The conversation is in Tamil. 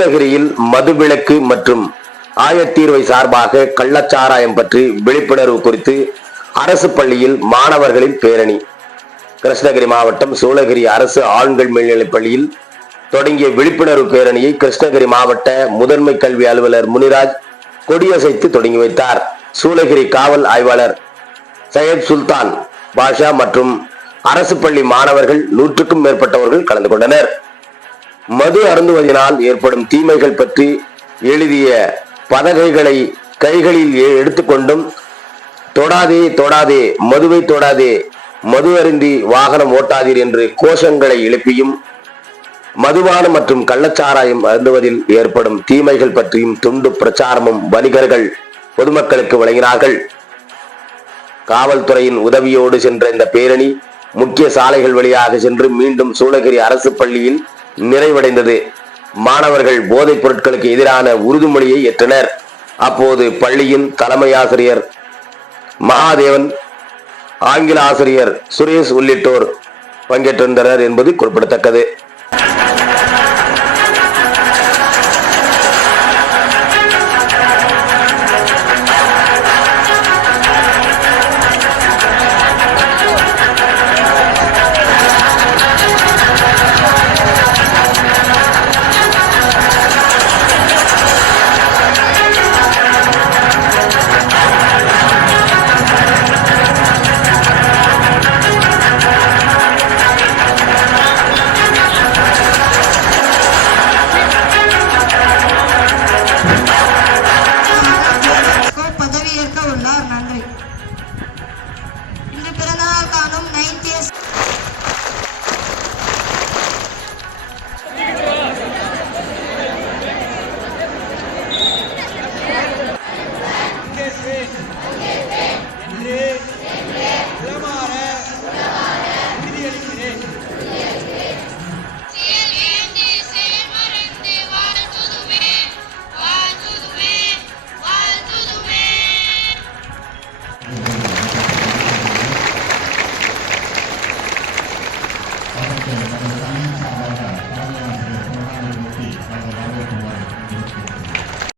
கிருஷ்ணகிரியில் மதுவிலக்கு மற்றும் ஆயத்தீர்வை சார்பாக கள்ளச்சாராயம் பற்றி விழிப்புணர்வு குறித்து அரசு பள்ளியில் மாணவர்களின் பேரணி. கிருஷ்ணகிரி மாவட்டம் சூளகிரி அரசு ஆண்கள் மேல்நிலைப் பள்ளியில் தொடங்கிய விழிப்புணர்வு பேரணியை கிருஷ்ணகிரி மாவட்ட முதன்மை கல்வி அலுவலர் முனிராஜ் கொடியசைத்து தொடங்கி வைத்தார். சூளகிரி காவல் ஆய்வாளர் சையத் சுல்தான் பாஷா மற்றும் அரசு பள்ளி மாணவர்கள் நூற்றுக்கும் மேற்பட்டவர்கள் கலந்து கொண்டனர். மது அருந்துவதனால் ஏற்படும் தீமைகள் பற்றி எழுதிய பதகைகளை கைகளில் எடுத்துக்கொண்டும் தொடாதே தொடாதே மதுவை தொடாதே மது அருந்தி வாகனம் ஓட்டாதீர் என்று கோஷங்களை எழுப்பியும் மதுபானம் மற்றும் கள்ளச்சாராயம் அருந்துவதில் ஏற்படும் தீமைகள் பற்றியும் துண்டு பிரச்சாரமும் வணிகர்கள் பொதுமக்களுக்கு வழங்கினார்கள். காவல்துறையின் உதவியோடு சென்ற இந்த பேரணி முக்கிய சாலைகள் வழியாக சென்று மீண்டும் சூளகிரி அரசு பள்ளியில் நிறைவடைந்தது. மாணவர்கள் போதைப் பொருட்களுக்கு எதிரான உறுதிமொழியை ஏற்றனர். அப்போது பள்ளியின் தலைமை ஆசிரியர் மகாதேவன் ஆங்கில ஆசிரியர் சுரேஷ் உள்ளிட்டோர் பங்கேற்றிருந்தனர் என்பது குறிப்பிடத்தக்கது. this.